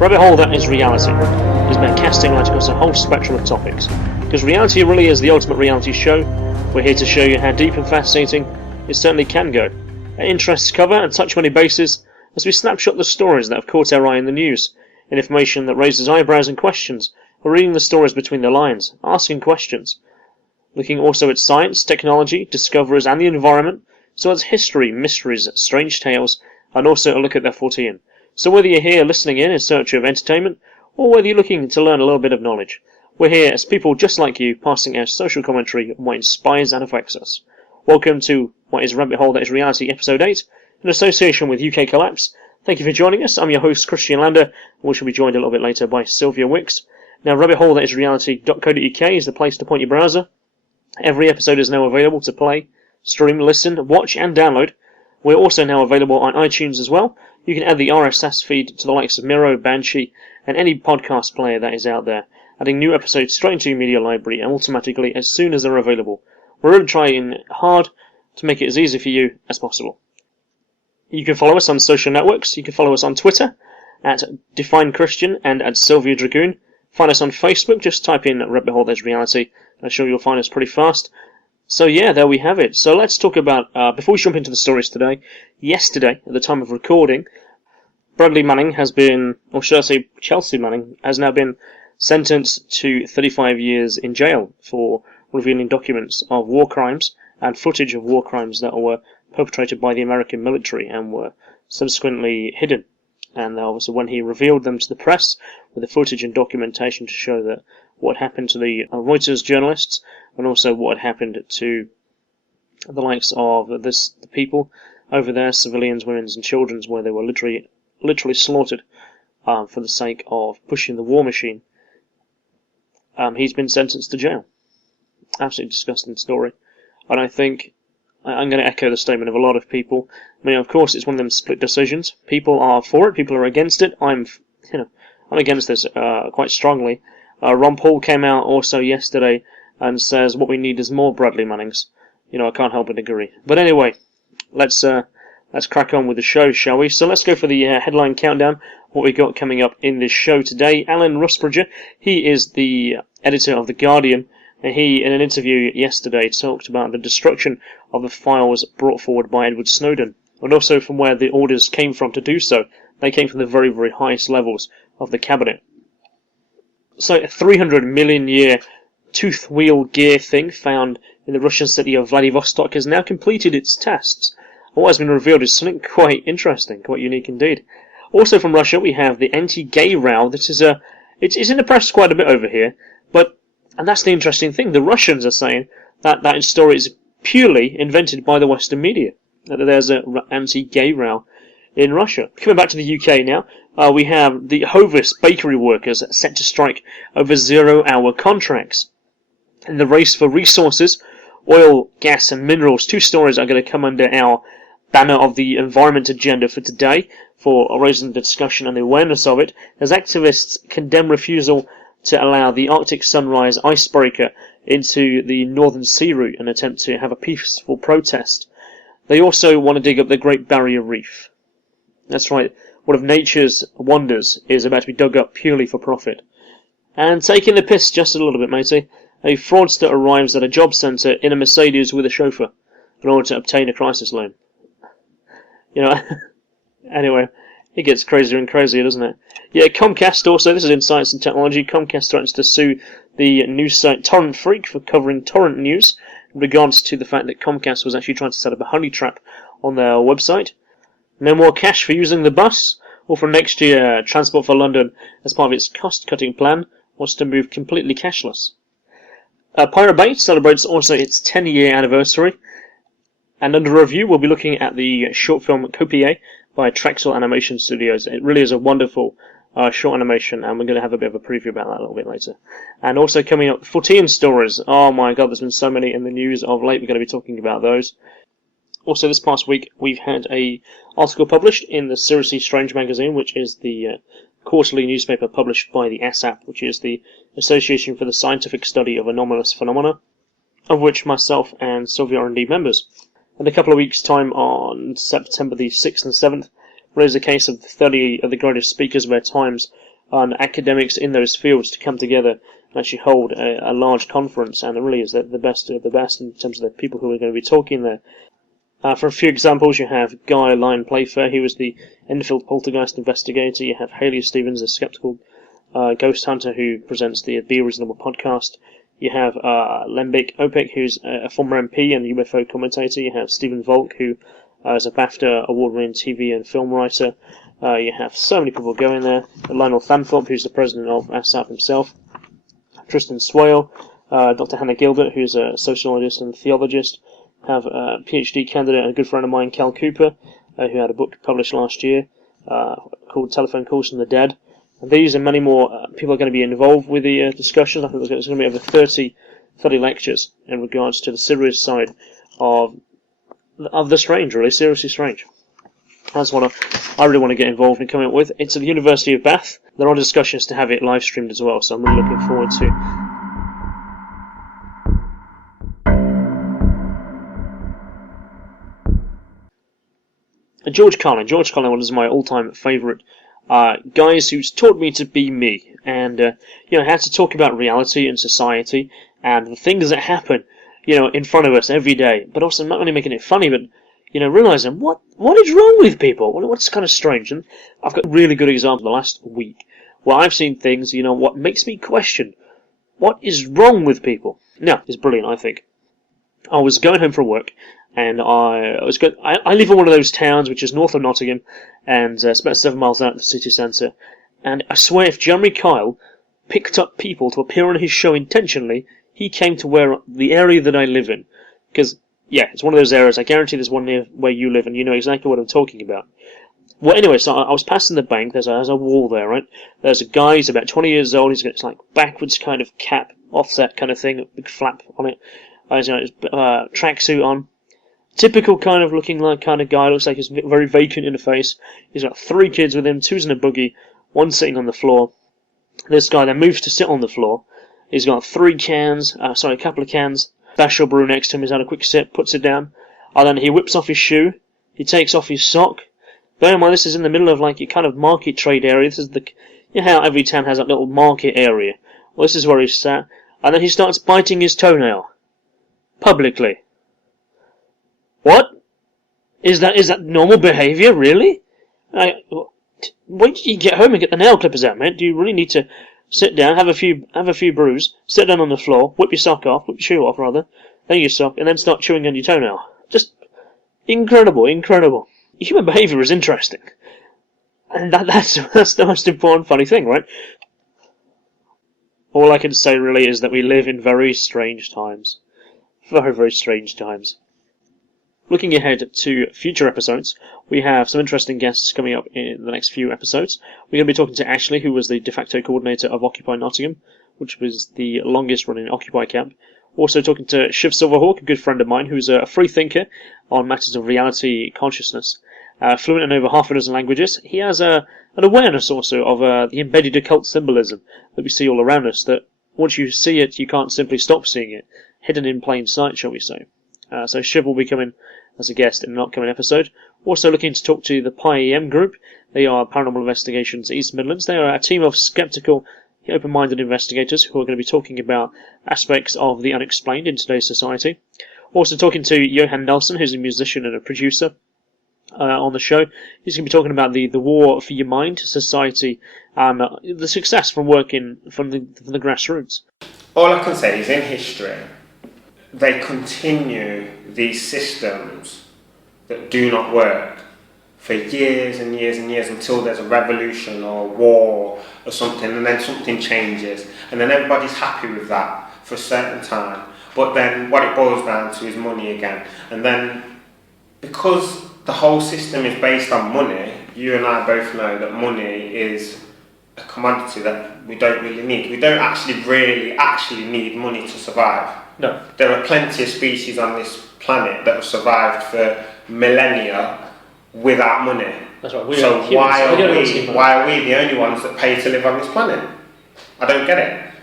Rabbit hole that is reality is about casting light across a whole spectrum of topics. Because reality really is the ultimate reality show. We're here to show you how deep and fascinating it certainly can go. Our interests cover and touch many bases as we snapshot the stories that have caught our eye in the news, and information that raises eyebrows and questions. We're reading the stories between the lines, asking questions, looking also at science, technology, discoverers and the environment, so as history, mysteries, strange tales, and also a look at their fortean. So whether you're here listening in search of entertainment, or whether you're looking to learn a little bit of knowledge, we're here as people just like you, passing our social commentary on what inspires and affects us. Welcome to what is Rabbit Hole That Is Reality, Episode 8, in association with UK Collapse. Thank you for joining us. I'm your host, Kristian, and we shall be joined a little bit later by Sylvia Wicks. Now, rabbithole.thatisreality.co.uk is the place to point your browser. Every episode is now available to play, stream, listen, watch, and download. We're also now available on iTunes as well. You can add the RSS feed to the likes of Miro, Banshee, and any podcast player that is out there, adding new episodes straight into your media library and automatically as soon as they're available. We're really trying hard to make it as easy for you as possible. You can follow us on social networks. You can follow us on Twitter at DefineChristian and at Sylvia Dragoon. Find us on Facebook, just type in Rabbit Hole There's Reality. I'm sure you'll find us pretty fast. So yeah, there we have it. So let's talk about, before we jump into the stories today, yesterday, at the time of recording, Bradley Manning has been, or should I say Chelsea Manning, has now been sentenced to 35 years in jail for revealing documents of war crimes and footage of war crimes that were perpetrated by the American military and were subsequently hidden. And obviously when he revealed them to the press with the footage and documentation to show that what happened to the Reuters journalists and also what had happened to the likes of the people over there, civilians, women and children, where they were literally slaughtered for the sake of pushing the war machine. He's been sentenced to jail. Absolutely disgusting story. And I think I'm going to echo the statement of a lot of people. I mean, of course, it's one of them split decisions. People are for it, people are against it. I'm against this quite strongly. Ron Paul came out also yesterday and says what we need is more Bradley Mannings. I can't help but agree. But anyway, let's crack on with the show, shall we? So let's go for the headline countdown. What we got coming up in this show today. Alan Rusbridger, he is the editor of The Guardian, and he, in an interview yesterday, talked about the destruction of the files brought forward by Edward Snowden, and also from where the orders came from to do so. They came from the very, very highest levels of the cabinet. So a 300 million year tooth wheel gear thing found in the Russian city of Vladivostok has now completed its tests. What has been revealed is something quite interesting, quite unique indeed. Also from Russia we have the anti-gay row. This is it's in the press quite a bit over here, and that's the interesting thing. The Russians are saying that story is purely invented by the Western media. That there's an anti-gay row in Russia. Coming back to the UK now, we have the Hovis bakery workers set to strike over 0-hour contracts. In the race for resources, oil, gas and minerals, two stories are going to come under our banner of the environment agenda for today, for raising the discussion and the awareness of it, as activists condemn refusal to allow the Arctic Sunrise icebreaker into the Northern Sea route and attempt to have a peaceful protest. They also want to dig up the Great Barrier Reef. That's right, one of nature's wonders is about to be dug up purely for profit. And taking the piss just a little bit, matey, a fraudster arrives at a job centre in a Mercedes with a chauffeur in order to obtain a crisis loan. Anyway, it gets crazier and crazier, doesn't it? Yeah, Comcast also, this is in Science and Technology, Comcast threatens to sue the news site Torrent Freak for covering torrent news in regards to the fact that Comcast was actually trying to set up a honey trap on their website. No more cash for using the bus, or from next year, Transport for London, as part of its cost-cutting plan, wants to move completely cashless. Pyrobate celebrates also its 10-year anniversary, and under review we'll be looking at the short film Copier by Trexel Animation Studios. It really is a wonderful short animation, and we're going to have a bit of a preview about that a little bit later. And also coming up, fortean stories. Oh my god, there's been so many in the news of late. We're going to be talking about those. Also, this past week, we've had an article published in the Seriously Strange magazine, which is the quarterly newspaper published by the ASAP, which is the Association for the Scientific Study of Anomalous Phenomena, of which myself and Sylvia are indeed members. In a couple of weeks' time, on September the 6th and 7th, raise a case of 30 of the greatest speakers of our times and academics in those fields to come together and actually hold a large conference, and it really is the best of the best in terms of the people who are going to be talking there. For a few examples, you have Guy Lyon Playfair, who was the Enfield poltergeist investigator. You have Haley Stevens, the skeptical ghost hunter who presents the Be Reasonable podcast. You have Lembik Opik, who's a former MP and UFO commentator. You have Stephen Volk, who is a BAFTA award-winning TV and film writer. You have so many people going there. Lionel Thanthorpe, who's the president of ASAP himself. Tristan Swale, Dr. Hannah Gilbert, who's a sociologist and theologist. Have a PhD candidate and a good friend of mine, Cal Cooper, who had a book published last year called Telephone Calls from the Dead. And these and many more people are going to be involved with the discussion. I think there's going to be over 30 lectures in regards to the serious side of the strange, really, seriously strange. That's what I really want to get involved in coming up with. It's at the University of Bath. There are discussions to have it live streamed as well, so I'm really looking forward to. George Carlin one is my all-time favourite guys who's taught me to be me, and how to talk about reality and society and the things that happen, in front of us every day. But also not only making it funny, but realising what is wrong with people, what's kind of strange. And I've got a really good example the last week where I've seen things, what makes me question what is wrong with people. Now, it's brilliant, I think. I was going home from work. And I live in one of those towns which is north of Nottingham, and it's about 7 miles out of the city centre. And I swear, if Jeremy Kyle picked up people to appear on his show intentionally, he came to the area that I live in. Because, it's one of those areas. I guarantee there's one near where you live, and you know exactly what I'm talking about. Well, anyway, so I was passing the bank. There's a wall there, right? There's a guy. He's about 20 years old. He's got this backwards kind of cap, offset kind of thing, a big flap on it. He's got his tracksuit on. Typical kind of looking like kind of guy. Looks like he's very vacant in the face. He's got 3 kids with him, 2's in a buggy, 1 sitting on the floor. This guy then moves to sit on the floor. He's got a couple of cans. Special brew next to him. He's had a quick sip, puts it down. And then he whips off his shoe. He takes off his sock. Bear in mind, this is in the middle of a kind of market trade area. This is how every town has that little market area. Well, this is where he's sat. And then he starts biting his toenail. Publicly. What? Is that normal behaviour, really? Wait till you get home and get the nail clippers out, mate. Do you really need to sit down, have a few brews, sit down on the floor, whip your shoe off, rather, then your sock, and then start chewing on your toenail? Just incredible. Human behaviour is interesting. And that's the most important funny thing, right? All I can say, really, is that we live in very strange times. Very, very strange times. Looking ahead to future episodes, we have some interesting guests coming up in the next few episodes. We're going to be talking to Ashley, who was the de facto coordinator of Occupy Nottingham, which was the longest running Occupy camp. Also talking to Shiv Silverhawk, a good friend of mine, who's a free thinker on matters of reality consciousness. Fluent in over half a dozen languages, he has an awareness also of the embedded occult symbolism that we see all around us, that once you see it, you can't simply stop seeing it, hidden in plain sight, shall we say. So Shiv will be coming as a guest in an upcoming episode. Also looking to talk to the prying group. They are Paranormal Investigations East Midlands. They are a team of skeptical, open-minded investigators who are going to be talking about aspects of the unexplained in today's society. Also talking to Johan Nelson, who's a musician and a producer on the show. He's going to be talking about the war for your mind, society, and the success from working from the grassroots. All I can say is in history, they continue these systems that do not work for years and years and years until there's a revolution or war or something, and then something changes, and then everybody's happy with that for a certain time. But then what it boils down to is money again. And then because the whole system is based on money, you and I both know that money is a commodity that we don't really need. We don't actually need money to survive. No. There are plenty of species on this planet that have survived for millennia without money. That's right. So why are we the only ones that pay to live on this planet? I don't get it.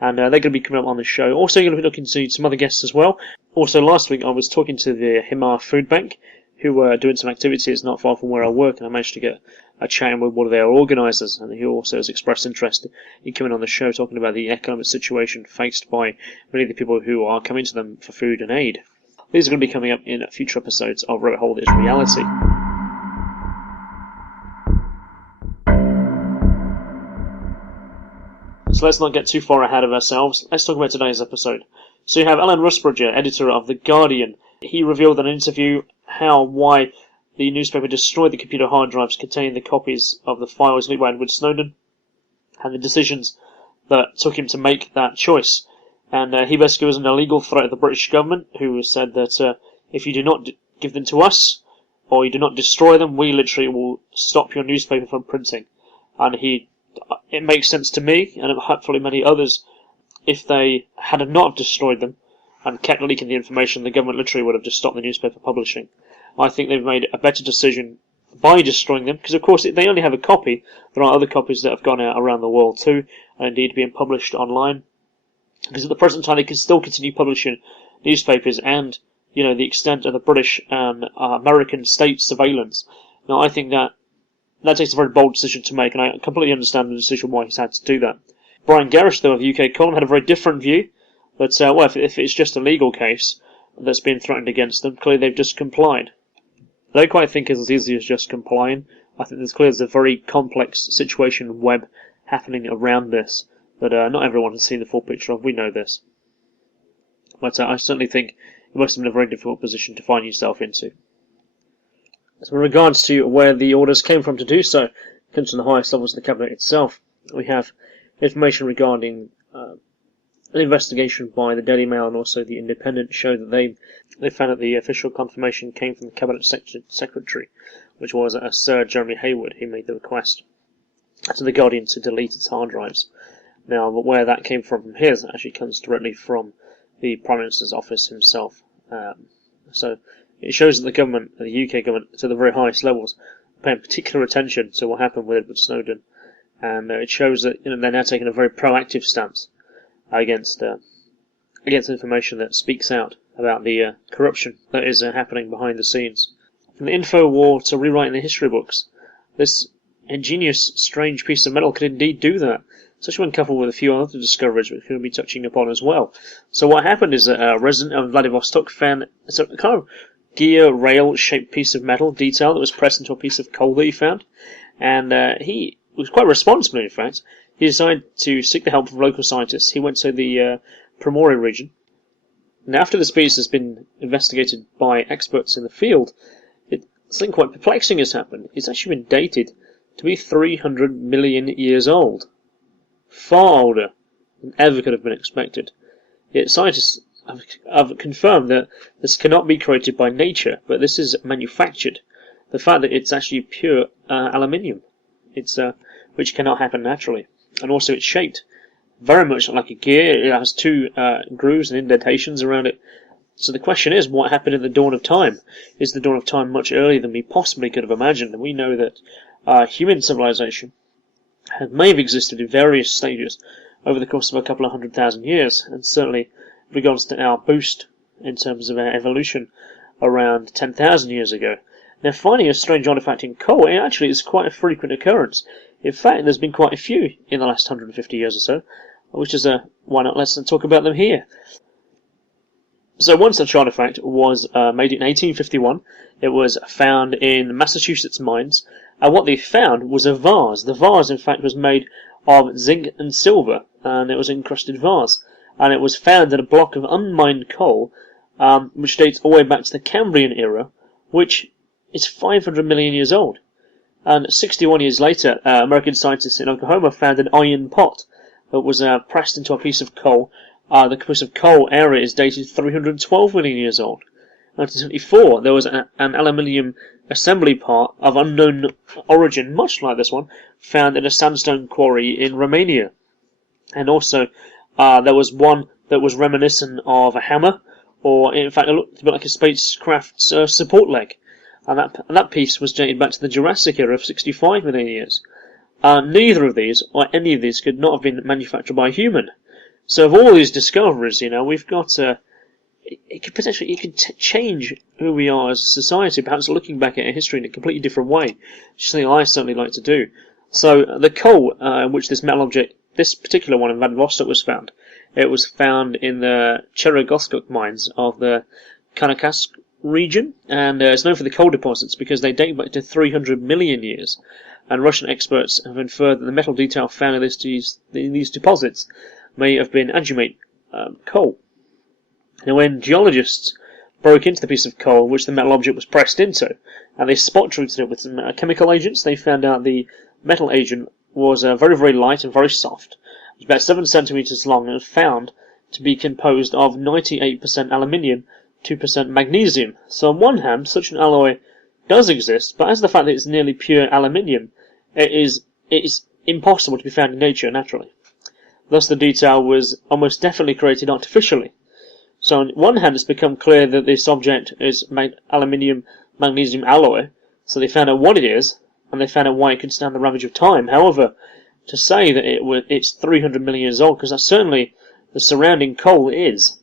And they're going to be coming up on the show. Also going to be looking to some other guests as well. Also last week I was talking to the Himar Food Bank, who were doing some activities not far from where I work, and I managed to get chatting with one of their organisers, and he also has expressed interest in coming on the show talking about the economic situation faced by many of the people who are coming to them for food and aid. These are going to be coming up in future episodes of Rabbit Hole Is Reality. So let's not get too far ahead of ourselves. Let's talk about today's episode. So you have Alan Rusbridger, editor of The Guardian. He revealed in an interview why the newspaper destroyed the computer hard drives containing the copies of the files leaked by Edward Snowden, and the decisions that took him to make that choice. And he basically was an illegal threat of the British government, who said that if you do not give them to us, or you do not destroy them, we literally will stop your newspaper from printing. And it makes sense to me, and hopefully many others, if they had not destroyed them and kept leaking the information, the government literally would have just stopped the newspaper publishing. I think they've made a better decision by destroying them, because of course they only have a copy. There are other copies that have gone out around the world too, and indeed being published online. Because at the present time they can still continue publishing newspapers, and the extent of the British and American state surveillance. Now I think that takes a very bold decision to make, and I completely understand the decision why he's had to do that. Brian Gerrish, though, of UK Column, had a very different view. That, if it's just a legal case that's been threatened against them, clearly they've just complied. I don't quite think it's as easy as just complying. I think there's a very complex situation web happening around this that not everyone has seen the full picture of. We know this. But I certainly think it must have been a very difficult position to find yourself into. So in regards to where the orders came from to do so, it comes from the highest levels of the cabinet itself. We have information regarding an investigation by the Daily Mail and also the Independent show that they found that the official confirmation came from the cabinet secretary, which was Sir Jeremy Hayward, who made the request to the Guardian to delete its hard drives. Now, but where that came from here actually comes directly from the Prime Minister's office himself. So it shows that the government, the UK government, to the very highest levels, paying particular attention to what happened with Edward Snowden, and it shows that they're now taking a very proactive stance against information that speaks out about the corruption that is happening behind the scenes. From the info war to rewriting the history books, this ingenious, strange piece of metal could indeed do that, especially when coupled with a few other discoveries which we're going to be touching upon as well. So what happened is that a resident of Vladivostok found a kind of gear rail shaped piece of metal detail that was pressed into a piece of coal that he found, and he was quite responsible. In fact, he decided to seek the help of local scientists. He went to the Primorye region, and after this piece has been investigated by experts in the field, something quite perplexing has happened. It's actually been dated to be 300 million years old, far older than ever could have been expected. Yet scientists have confirmed that this cannot be created by nature, but this is manufactured. The fact that it's actually pure aluminium, which cannot happen naturally, and also it's shaped very much like a gear. It has two grooves and indentations around it. So the question is, what happened in the dawn of time? Is the dawn of time much earlier than we possibly could have imagined? And we know that human civilization may have existed in various stages over the course of a couple of 100,000 years, and certainly with regards to our boost in terms of our evolution around 10,000 years ago. Now, finding a strange artifact in coal actually is quite a frequent occurrence. In fact, there's been quite a few in the last 150 years or so, which is why not let's talk about them here. So one such artifact was made in 1851. It was found in Massachusetts mines, and what they found was a vase. The vase, in fact, was made of zinc and silver, and it was an encrusted vase. And it was found in a block of unmined coal, which dates all the way back to the Cambrian era, which is 500 million years old. And 61 years later, American scientists in Oklahoma found an iron pot that was pressed into a piece of coal. The piece of coal area is dated 312 million years old. 1974, there was an aluminium assembly part of unknown origin, much like this one, found in a sandstone quarry in Romania. And also, there was one that was reminiscent of a hammer, or in fact it looked a bit like a spacecraft's support leg. And that piece was dated back to the Jurassic era of 65 million years. Neither of these, or any of these, could not have been manufactured by a human. So of all these discoveries, we've got it could potentially change who we are as a society, perhaps looking back at history in a completely different way, which is something I certainly like to do. So the coal in which this metal object, this particular one in Vladivostok, was found, it was found in the Cherogoscoke mines of the Kanakas region, and it's known for the coal deposits because they date back to 300 million years, and Russian experts have inferred that the metal detail found in these deposits may have been antimate coal. Now, when geologists broke into the piece of coal which the metal object was pressed into, and they spot treated it with some chemical agents, they found out the metal agent was very, very light and very soft. It was about 7 centimeters long and was found to be composed of 98% aluminium, 2% magnesium. So on one hand, such an alloy does exist, but as the fact that it's nearly pure aluminium, it is impossible to be found in nature naturally. Thus the detail was almost definitely created artificially. So on one hand, it's become clear that this object is aluminium-magnesium alloy, so they found out what it is, and they found out why it could stand the ravage of time. However, to say that it's 300 million years old, because that's certainly the surrounding coal is,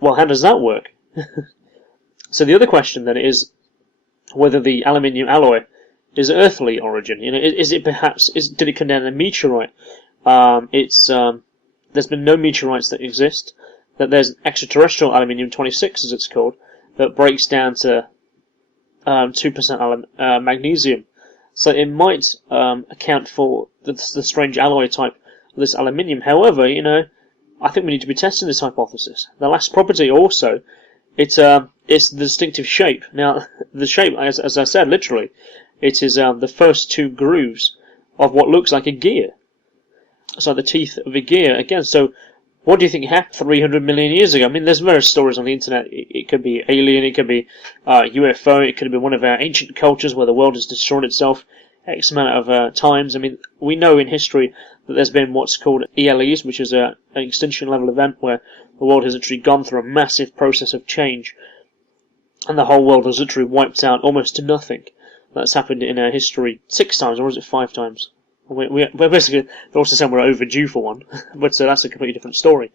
well, how does that work? So the other question then is whether the aluminium alloy is earthly origin. Is it perhaps, did it come down a meteorite? There's been no meteorites that exist. That there's extraterrestrial aluminium-26, as it's called, that breaks down to 2% magnesium. So it might account for the strange alloy type of this aluminium. However, I think we need to be testing this hypothesis. The last property also, it's the distinctive shape. Now, the shape, as I said, literally, it is the first two grooves of what looks like a gear. So the teeth of a gear again. So what do you think happened 300 million years ago? I mean, there's various stories on the internet. It could be alien, it could be UFO, it could be one of our ancient cultures where the world has destroyed itself X amount of times. I mean, we know in history that there's been what's called ELEs, which is an extinction level event where the world has actually gone through a massive process of change, and the whole world has literally wiped out almost to nothing. That's happened in our history 6 times, or is it 5 times? We're basically, they're also saying we're overdue for one, but that's a completely different story.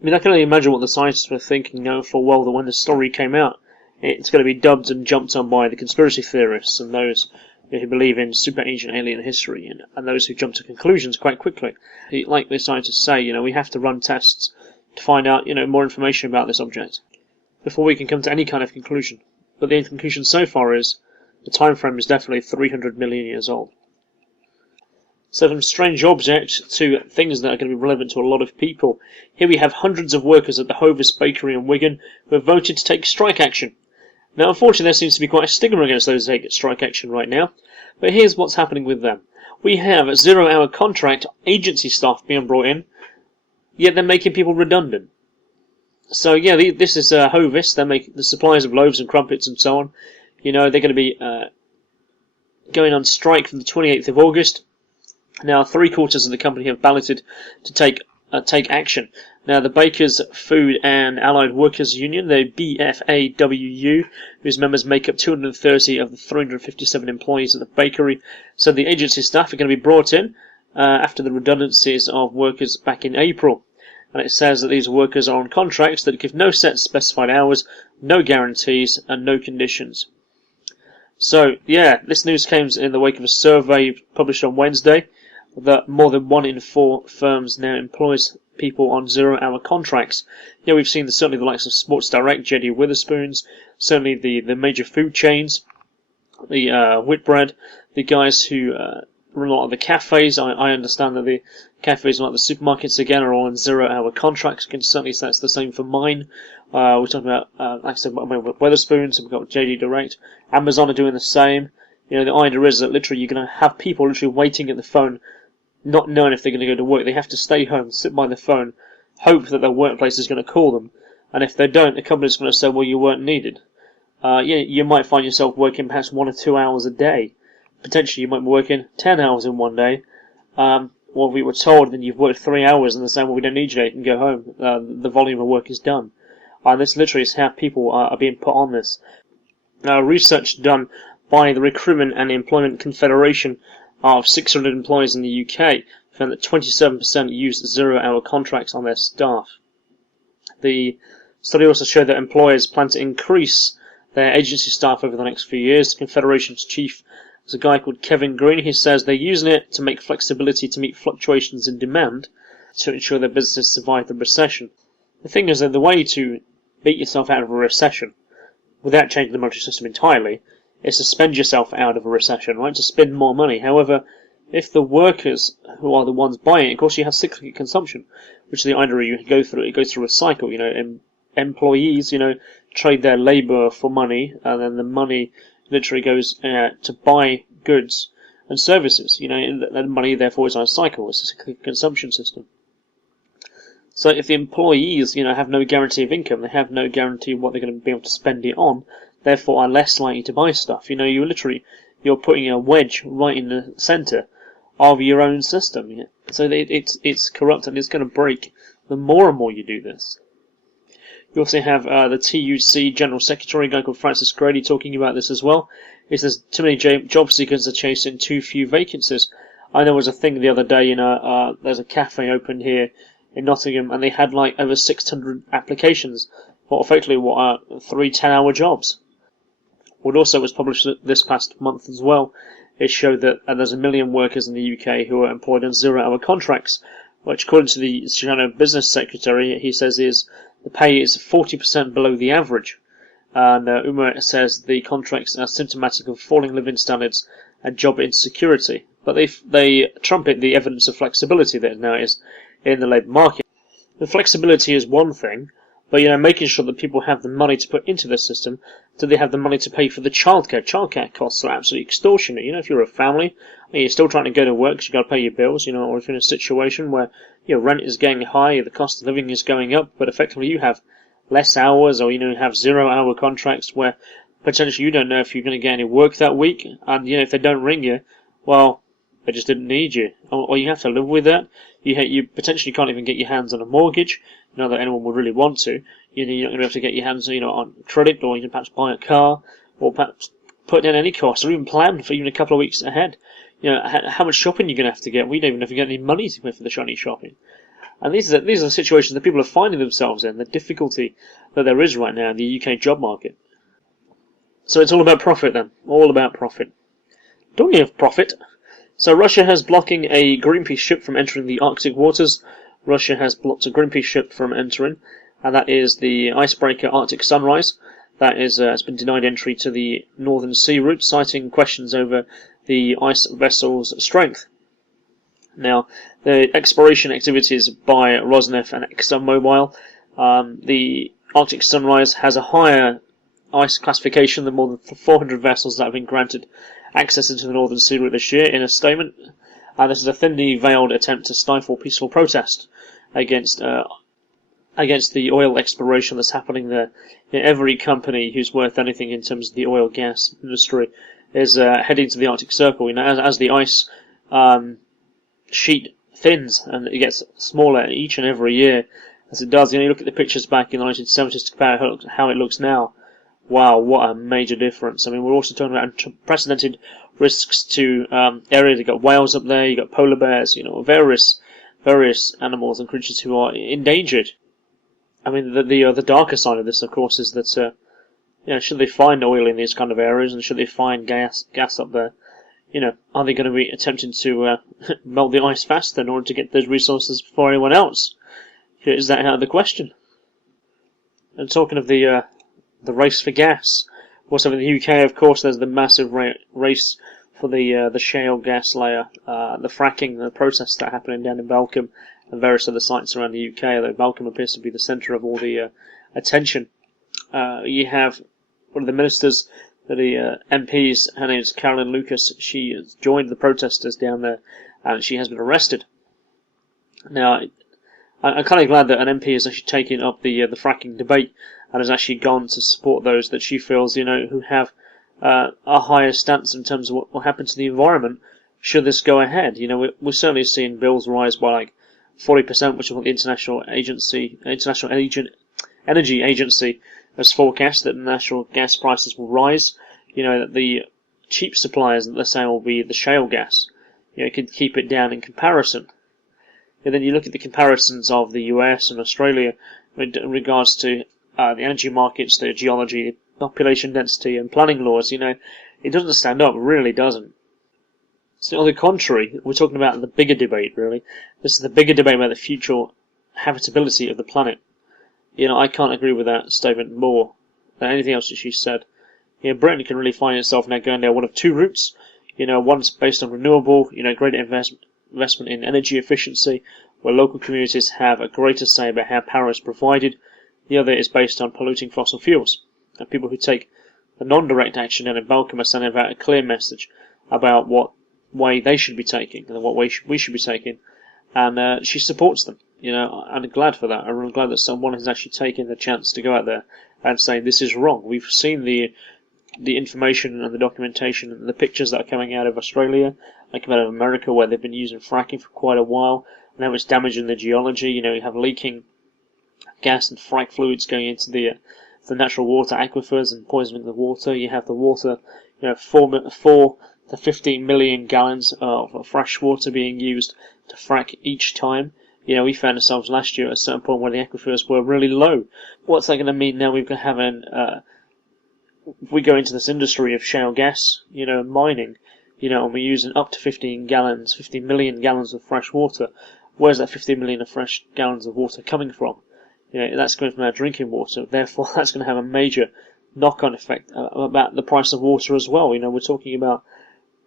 I mean, I can only imagine what the scientists were thinking now for a while that when the story came out, it's going to be dubbed and jumped on by the conspiracy theorists and those who believe in super ancient alien history, and those who jump to conclusions quite quickly. Like the scientists say, we have to run tests to find out, more information about this object before we can come to any kind of conclusion. But the conclusion so far is the time frame is definitely 300 million years old. So from strange objects to things that are going to be relevant to a lot of people. Here we have hundreds of workers at the Hovis bakery in Wigan who have voted to take strike action. Now, unfortunately, there seems to be quite a stigma against those who take strike action right now, but here's what's happening with them. We have 0-hour contract agency staff being brought in, yet they're making people redundant. So yeah, this is Hovis. They make the suppliers of loaves and crumpets and so on. They're going to be going on strike from the 28th of August. Now, 3/4 of the company have balloted to take action. Now, the Bakers, Food and Allied Workers Union, the BFAWU, whose members make up 230 of the 357 employees at the bakery, so the agency staff are going to be brought in after the redundancies of workers back in April. And it says that these workers are on contracts that give no set specified hours, no guarantees, and no conditions. So, yeah, this news came in the wake of a survey published on Wednesday that more than 1 in 4 firms now employs people on 0-hour contracts. Yeah, we've seen certainly the likes of Sports Direct, JD Witherspoons, certainly the major food chains, the Whitbread, the guys who run a lot of the cafes. I understand that the cafes, like the supermarkets again, are all on 0-hour contracts. I can certainly say that's the same for mine. We're talking about, like I said, Wetherspoons, we've got JD Direct. Amazon are doing the same. The idea is that literally you're going to have people literally waiting at the phone, not knowing if they're going to go to work. They have to stay home, sit by the phone, hope that their workplace is going to call them, and if they don't, the company's going to say, well, you weren't needed. You might find yourself working perhaps 1 or 2 hours a day. Potentially you might be working 10 hours in one day. Well, we were told that you've worked 3 hours and they're saying, well, we don't need you, you can go home. The volume of work is done. And this literally is how people are being put on this. Research done by the Recruitment and Employment Confederation of 600 employees in the UK found that 27% used 0-hour contracts on their staff. The study also showed that employers plan to increase their agency staff over the next few years. The Confederation's chief is a guy called Kevin Green. He says they're using it to make flexibility to meet fluctuations in demand to ensure their businesses survive the recession. The thing is that the way to beat yourself out of a recession without changing the monetary system entirely is to spend yourself out of a recession, right? To spend more money. However, if the workers who are the ones buying it, of course you have cyclical consumption, which is the idea you go through. It goes through a cycle, employees, trade their labour for money, and then the money literally goes to buy goods and services, and the money therefore is on a cycle. It's a cyclical consumption system. So if the employees, have no guarantee of income, they have no guarantee of what they're going to be able to spend it on, therefore are less likely to buy stuff. You're putting a wedge right in the centre of your own system. So it's corrupt and it's going to break the more and more you do this. You also have the TUC General Secretary, a guy called Francis Grady, talking about this as well. He says too many job seekers are chasing too few vacancies. I know there was a thing the other day, there's a cafe open here in Nottingham, and they had like over 600 applications for effectively what are 3 10-hour jobs. What also was published this past month as well, it showed that there's 1 million workers in the UK who are employed on 0-hour contracts, which according to the China Business Secretary, he says the pay is 40% below the average. And Umar says the contracts are symptomatic of falling living standards and job insecurity. But they trumpet the evidence of flexibility that now is in the labour market. The flexibility is one thing, but making sure that people have the money to put into the system, so they have the money to pay for the childcare. Childcare costs are absolutely extortionate. If you're a family and you're still trying to go to work because you've got to pay your bills, or if you're in a situation where your rent is getting high, the cost of living is going up, but effectively you have less hours, or have 0-hour contracts where potentially you don't know if you're going to get any work that week, and if they don't ring you, well, they just didn't need you, or you have to live with that. You potentially can't even get your hands on a mortgage, not that anyone would really want to. You're not going to be able to get your hands, on credit, or you can perhaps buy a car, or perhaps put down any cost, or even plan for even a couple of weeks ahead. How much shopping you're going to have to get. We don't even know if you get any money to pay for the shiny shopping. And these are situations that people are finding themselves in, the difficulty that there is right now in the UK job market. So it's all about profit then, all about profit. Talking of profit, so Russia has blocking a Greenpeace ship from entering the Arctic waters. Russia has blocked a Greenpeace ship from entering, and that is the icebreaker Arctic Sunrise. That has been denied entry to the Northern Sea route, citing questions over the ice vessel's strength. Now, the exploration activities by Rosneft and ExxonMobil, the Arctic Sunrise has a higher ice classification than more than 400 vessels that have been granted access into the Northern Sea route this year. In a statement, this is a thinly veiled attempt to stifle peaceful protest against the oil exploration that's happening there. Every company who's worth anything in terms of the oil gas industry is heading to the Arctic Circle. As the ice sheet thins and it gets smaller each and every year, as it does. You look at the pictures back in the 1970s to compare how it looks now. Wow, what a major difference. We're also talking about unprecedented risks to areas. You've got whales up there, you've got polar bears, various animals and creatures who are endangered. The darker side of this, of course, is that should they find oil in these kind of areas, and should they find gas up there, are they going to be attempting to melt the ice faster in order to get those resources before anyone else? Is that out of the question? And talking of the race for gas, also in the UK, of course, there's the massive race for the shale gas layer, the fracking, the protests that are happening down in Balcombe and various other sites around the UK, although Balcombe appears to be the centre of all the attention. You have one of the ministers, the MPs, her name is Carolyn Lucas. She has joined the protesters down there, and she has been arrested. Now, I'm kind of glad that an MP has actually taken up the fracking debate and has actually gone to support those that she feels, who have a higher stance in terms of what will happen to the environment should this go ahead. We're certainly seeing bills rise by like 40%, which is what the International Energy Agency has forecast, that natural gas prices will rise. That the cheap suppliers that they're saying will be the shale gas, could keep it down in comparison. And then you look at the comparisons of the US and Australia in regards to the energy markets, the geology, population density, and planning laws. It doesn't stand up. It really doesn't. So on the contrary, we're talking about the bigger debate, really. This is the bigger debate about the future habitability of the planet. I can't agree with that statement more than anything else that she said. Britain can really find itself now going down one of two routes. One's based on renewable, greater investment in energy efficiency, where local communities have a greater say about how power is provided. The other is based on polluting fossil fuels. And people who take the non-direct action and in Balkan are sending out a clear message about what way they should be taking and what way we should be taking. And she supports them. I'm glad for that. I'm really glad that someone has actually taken the chance to go out there and say this is wrong. We've seen the information and the documentation and the pictures that are coming out of Australia, like out of America, where they've been using fracking for quite a while, and how it's damaging the geology. You have leaking gas and frack fluids going into the natural water aquifers and poisoning the water. You have the water, 4 to 15 million gallons of fresh water being used to frack each time. We found ourselves last year at a certain point where the aquifers were really low. What's that going to mean now? We've got having if we go into this industry of shale gas, mining, and we're using up to 15 million gallons of fresh water. Where's that 15 million of fresh gallons of water coming from? That's coming from our drinking water. Therefore, that's going to have a major knock-on effect about the price of water as well. We're talking about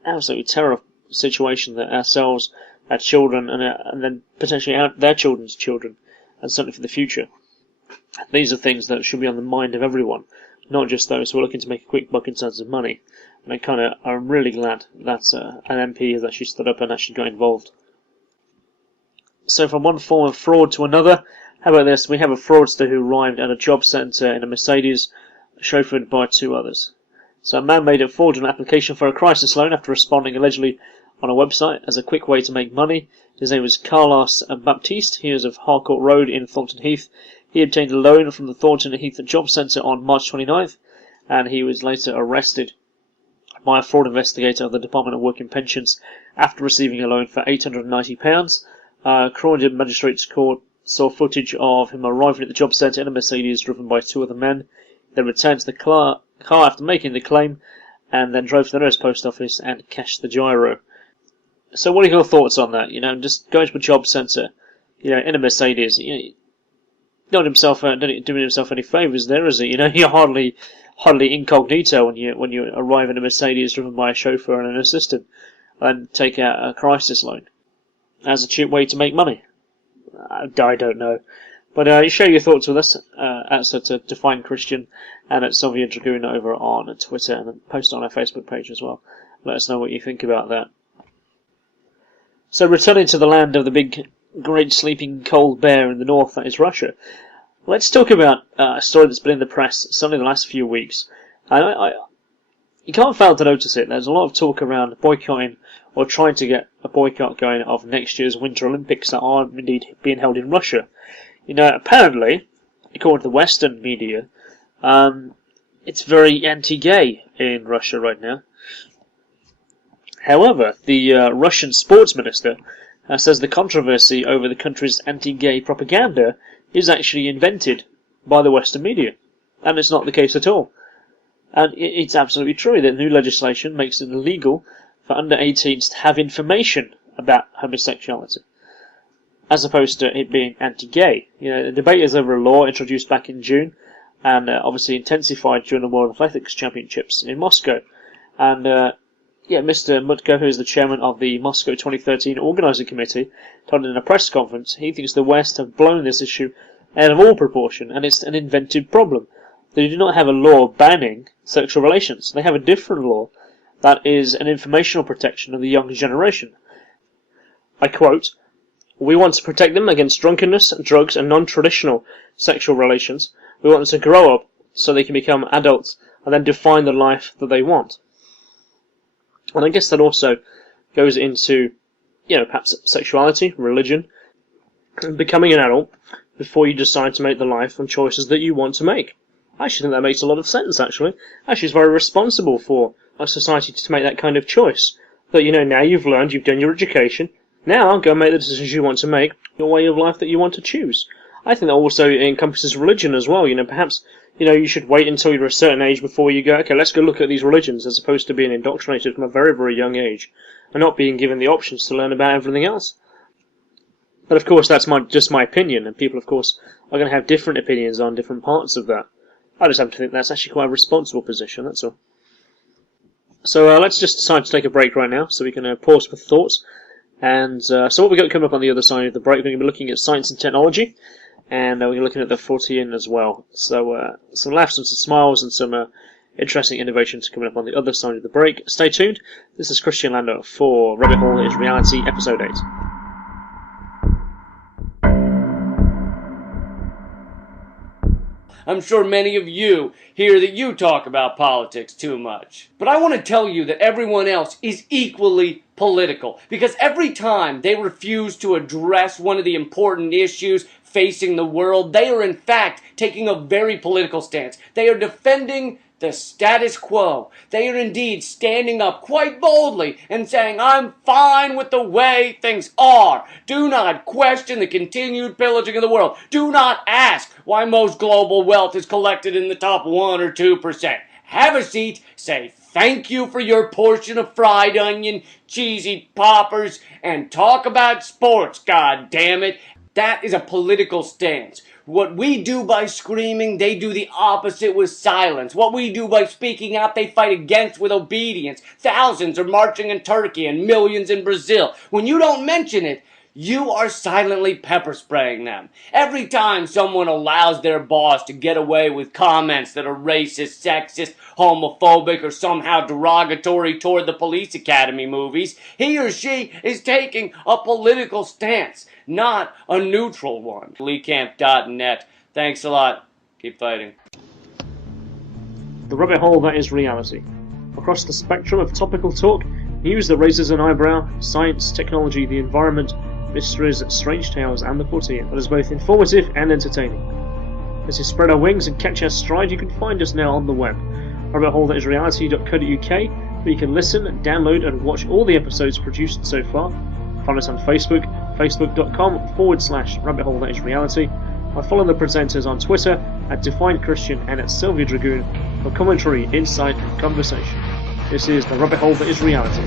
absolutely terrible situation that ourselves, our children, and then potentially their children's children, and certainly for the future. These are things that should be on the mind of everyone, not just those who are looking to make a quick buck in terms of money. And I'm really glad that an MP has actually stood up and actually got involved. So from one form of fraud to another, how about this? We have a fraudster who arrived at a job centre in a Mercedes, chauffeured by two others. So a man made a fraudulent application for a crisis loan after responding allegedly on a website as a quick way to make money. His name was Carlos Baptiste. He was of Harcourt Road in Thornton Heath. He obtained a loan from the Thornton Heath Job Centre on March 29th, and he was later arrested by a fraud investigator of the Department of Work and Pensions after receiving a loan for £890. Croydon Magistrates Court saw footage of him arriving at the job centre in a Mercedes driven by two other men. They returned to the car after making the claim, and then drove to the nearest post office and cashed the gyro. So what are your thoughts on that? Just going to a job centre, in a Mercedes, not doing himself any favours there, is he? You're hardly incognito when you arrive in a Mercedes driven by a chauffeur and an assistant, and take out a crisis loan as a cheap way to make money. I don't know. But you share your thoughts with us at Define Kristian and at Sylvia Dragoon over on Twitter, and post on our Facebook page as well. Let us know what you think about that. So returning to the land of the big, great sleeping cold bear in the north, that is Russia, let's talk about a story that's been in the press certainly the last few weeks. And you can't fail to notice it. There's a lot of talk around boycotting or trying to get a boycott going of next year's Winter Olympics that are indeed being held in Russia. Apparently, according to the Western media, it's very anti-gay in Russia right now. However, the Russian sports minister says the controversy over the country's anti-gay propaganda is actually invented by the Western media. And it's not the case at all. And it's absolutely true that new legislation makes it illegal for under 18s to have information about homosexuality, as opposed to it being anti-gay. The debate is over a law introduced back in June, and obviously intensified during the World Athletics Championships in Moscow. And Mr. Mutko, who is the chairman of the Moscow 2013 Organising Committee, told in a press conference he thinks the West have blown this issue out of all proportion, and it's an invented problem. They do not have a law banning sexual relations. They have a different law that is an informational protection of the young generation. I quote, "We want to protect them against drunkenness, drugs, and non-traditional sexual relations. We want them to grow up so they can become adults and then define the life that they want." And I guess that also goes into, perhaps sexuality, religion, and becoming an adult before you decide to make the life and choices that you want to make. I actually think that makes a lot of sense, actually. Actually, it's very responsible for a society to make that kind of choice. That, now you've learned, you've done your education, Now, go and make the decisions you want to make, your way of life that you want to choose. I think that also encompasses religion as well. Perhaps, you should wait until you're a certain age before you go, okay, let's go look at these religions, as opposed to being indoctrinated from a very, very young age, and not being given the options to learn about everything else. But of course, that's just my opinion, and people, of course, are going to have different opinions on different parts of that. I just happen to think that's actually quite a responsible position, that's all. So let's just decide to take a break right now, so we can pause for thoughts. And so what we've got coming up on the other side of the break, we're going to be looking at science and technology, and we're looking at the fortean as well. So some laughs and some smiles and some interesting innovations coming up on the other side of the break. Stay tuned. This is Kristian Lando for Rabbit Hole is Reality, Episode 8. I'm sure many of you hear that you talk about politics too much. But I want to tell you that everyone else is equally political. Because every time they refuse to address one of the important issues facing the world, they are in fact taking a very political stance. They are defending the status quo. They are indeed standing up quite boldly and saying, I'm fine with the way things are. Do not question the continued pillaging of the world. Do not ask why most global wealth is collected in the top 1 or 2%. Have a seat, say thank you for your portion of fried onion, cheesy poppers, and talk about sports, god damn it. That is a political stance. What we do by screaming, they do the opposite with silence. What we do by speaking out, they fight against with obedience. Thousands are marching in Turkey and millions in Brazil. When you don't mention it, you are silently pepper spraying them. Every time someone allows their boss to get away with comments that are racist, sexist, homophobic, or somehow derogatory toward the police academy movies, he or she is taking a political stance, not a neutral one. LeeCamp.net. Thanks a lot. Keep fighting. The rabbit hole that is reality. Across the spectrum of topical talk, news that raises an eyebrow, science, technology, the environment, mysteries, strange tales, and the fortean that is both informative and entertaining. As you spread our wings and catch our stride, you can find us now on the web, rabbitholethatisreality.co.uk, where you can listen, download, and watch all the episodes produced so far. Find us on Facebook, facebook.com/rabbitholethatisreality, or follow the presenters on Twitter at DefineChristian and at Sylvia Dragoon for commentary, insight, and conversation. This is the Rabbit Hole that is reality.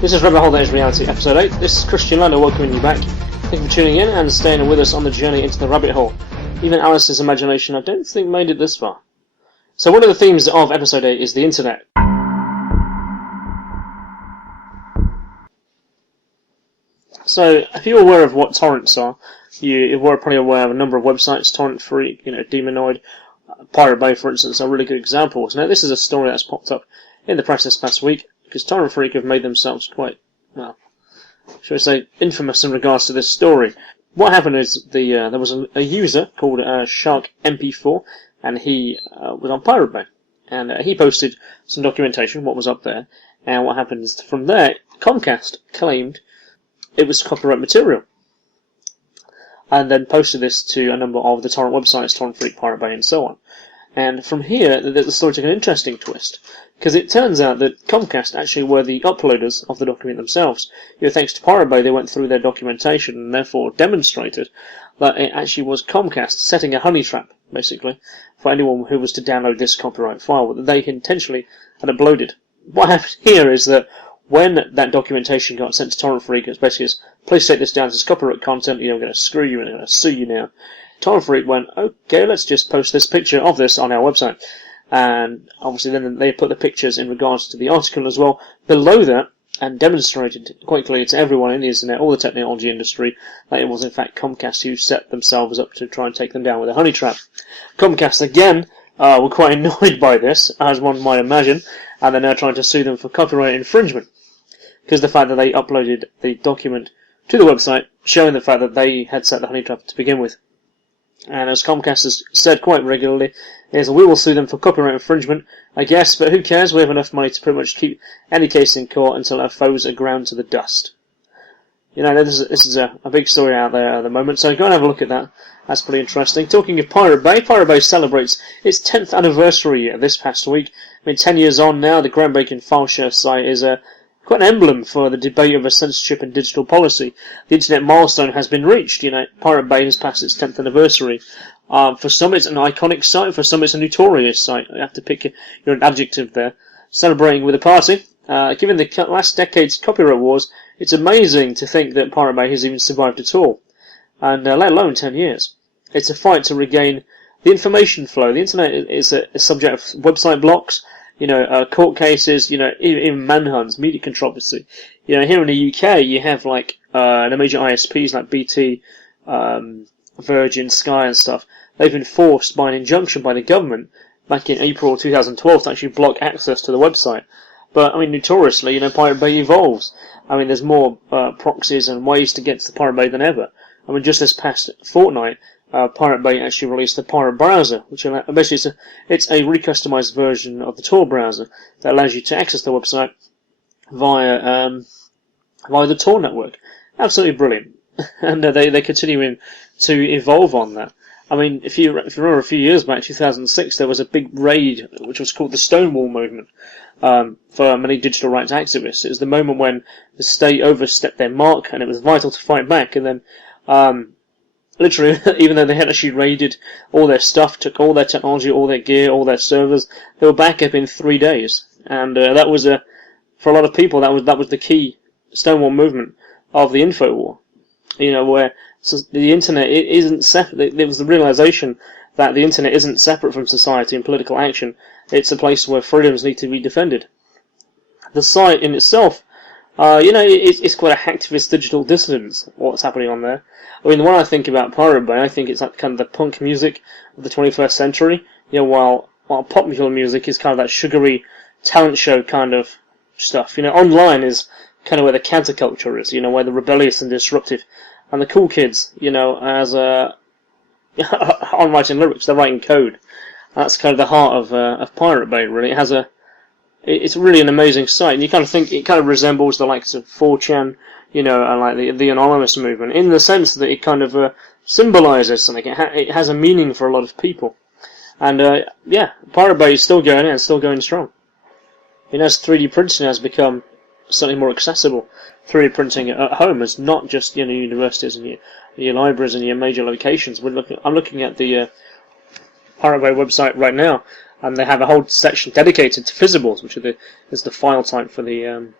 This is Rabbit Hole that is reality, episode 8. This is Kristian Lando welcoming you back. Thank you for tuning in and staying with us on the journey into the rabbit hole. Even Alice's imagination, I don't think, made it this far. So one of the themes of episode 8 is the internet. So, if you're aware of what torrents are, you're probably aware of a number of websites, Torrent Freak, Demonoid, Pirate Bay, for instance, are really good examples. Now, this is a story that's popped up in the press this past week, because Torrent Freak have made themselves quite, well, shall we say, infamous in regards to this story. What happened is there was a user called Shark MP4, and he was on Pirate Bay, and he posted some documentation, what was up there, and what happened is from there, Comcast claimed it was copyright material, and then posted this to a number of the torrent websites, Torrent Freak, Pirate Bay, and so on. And from here, the story took an interesting twist, because it turns out that Comcast actually were the uploaders of the document themselves. Thanks to Pirate Bay, they went through their documentation and therefore demonstrated that it actually was Comcast setting a honey trap, basically, for anyone who was to download this copyright file that they intentionally had uploaded. What happened here is that when that documentation got sent to Torrent Freak, it's basically, please take this down as copyright content, I'm going to screw you and I'm going to sue you now. Torrent Freak went, okay, let's just post this picture of this on our website. And obviously then they put the pictures in regards to the article as well below that, and demonstrated quite clearly to everyone in the internet, all the technology industry, that it was in fact Comcast who set themselves up to try and take them down with a honey trap. Comcast again were quite annoyed by this, as one might imagine, and they're now trying to sue them for copyright infringement, because the fact that they uploaded the document to the website showing the fact that they had set the honey trap to begin with. And as Comcast has said quite regularly, is we will sue them for copyright infringement, I guess, but who cares? We have enough money to pretty much keep any case in court until our foes are ground to the dust. This is a big story out there at the moment, so go and have a look at that. That's pretty interesting. Talking of Pirate Bay celebrates its 10th anniversary this past week. 10 years on now, the groundbreaking file share site is quite an emblem for the debate over censorship and digital policy. The internet milestone has been reached. Pirate Bay has passed its 10th anniversary. For some, it's an iconic site. For some, it's a notorious site. You have to pick an adjective there. Celebrating with a party. Given the last decade's copyright wars, it's amazing to think that Pirate Bay has even survived at all, and let alone 10 years. It's a fight to regain the information flow. The internet is a subject of website blocks, court cases, even manhunts, media controversy. Here in the UK, you have the major ISPs like BT, Virgin, Sky, and stuff. They've been forced by an injunction by the government back in April 2012 to actually block access to the website. But notoriously, Pirate Bay evolves. There's more proxies and ways to get to the Pirate Bay than ever. Just this past fortnight, Pirate Bay actually released the Pirate Browser, which basically it's a recustomized version of the Tor browser that allows you to access the website via the Tor network. Absolutely brilliant, and they continuing to evolve on that. If you remember a few years back, 2006, there was a big raid which was called the Stonewall Movement for many digital rights activists. It was the moment when the state overstepped their mark, and it was vital to fight back. And then, literally, even though they had actually raided all their stuff, took all their technology, all their gear, all their servers, they were back up in 3 days. And that was for a lot of people, that was the key Stonewall movement of the info war. Where the internet isn't separate. There was the realization that the internet isn't separate from society and political action. It's a place where freedoms need to be defended. The site in itself, it's quite a hacktivist digital dissidence, what's happening on there. The one I think about Pirate Bay, I think it's like kind of the punk music of the 21st century. While popular music is kind of that sugary talent show kind of stuff. Online is kind of where the counterculture is. Where the rebellious and disruptive. And the cool kids, as on writing lyrics, they're writing code. That's kind of the heart of Pirate Bay, really. It's really an amazing site, and you kind of think it kind of resembles the likes of fortean, and like the anonymous movement, in the sense that it kind of symbolises something. It has a meaning for a lot of people, and Pirate Bay is still going and still going strong. As 3D printing has become something more accessible. 3D printing at home is not just universities and your libraries and your major locations. I'm looking at the Pirate Bay website right now, and they have a whole section dedicated to physibles, which is the file type for the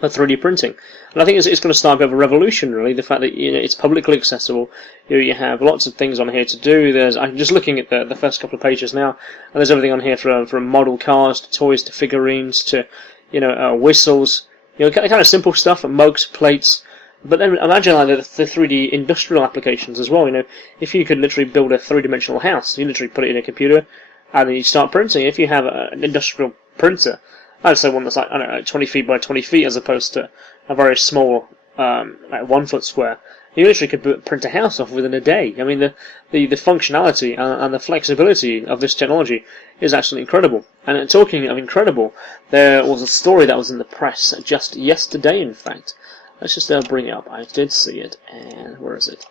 for 3D printing. And I think it's going to start a bit of a revolution, really. The fact that it's publicly accessible. You have lots of things on here to do. I'm just looking at the first couple of pages now, and there's everything on here from model cars to toys to figurines to whistles, kind of simple stuff, mugs, plates. But then imagine the 3D industrial applications as well. If you could literally build a three-dimensional house, you literally put it in a computer, and then you start printing. If you have an industrial printer, I'd say one that's 20 feet by 20 feet, as opposed to a very small, 1 foot square. You literally could print a house off within a day. The functionality and the flexibility of this technology is absolutely incredible. And talking of incredible, there was a story that was in the press just yesterday, in fact. Let's just bring it up. I did see it, and where is it?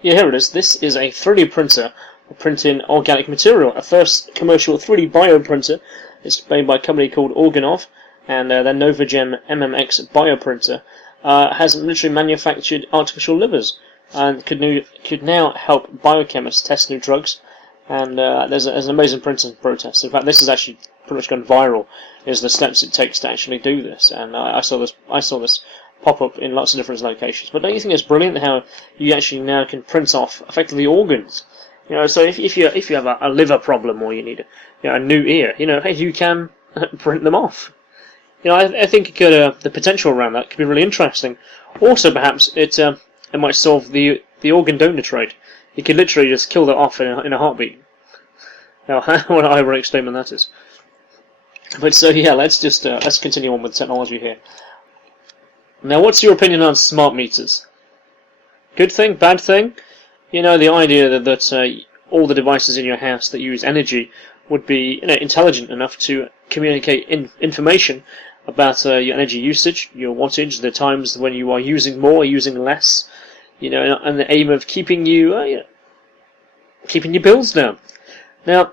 Here it is. This is a 3D printer for printing organic material. A first commercial 3D bioprinter. It's made by a company called Organov, and their NovaGem MMX bioprinter has literally manufactured artificial livers, and could now help biochemists test new drugs. And there's an amazing printing process. In fact, this has actually pretty much gone viral. Is the steps it takes to actually do this? And I saw this pop up in lots of different locations. But don't you think it's brilliant how you actually now can print off effectively organs? So if you have a liver problem, or you need a new ear, hey, you can print them off. I think the potential around that could be really interesting. Also, perhaps it might solve the organ donor trade. You could literally just kill that off in a heartbeat. Now, what an ironic statement that is. But so let's continue on with technology here. Now, what's your opinion on smart meters? Good thing, bad thing? The idea that all the devices in your house that use energy would be intelligent enough to communicate information about your energy usage, your wattage, the times when you are using more, using less, and the aim of keeping your bills down. Now,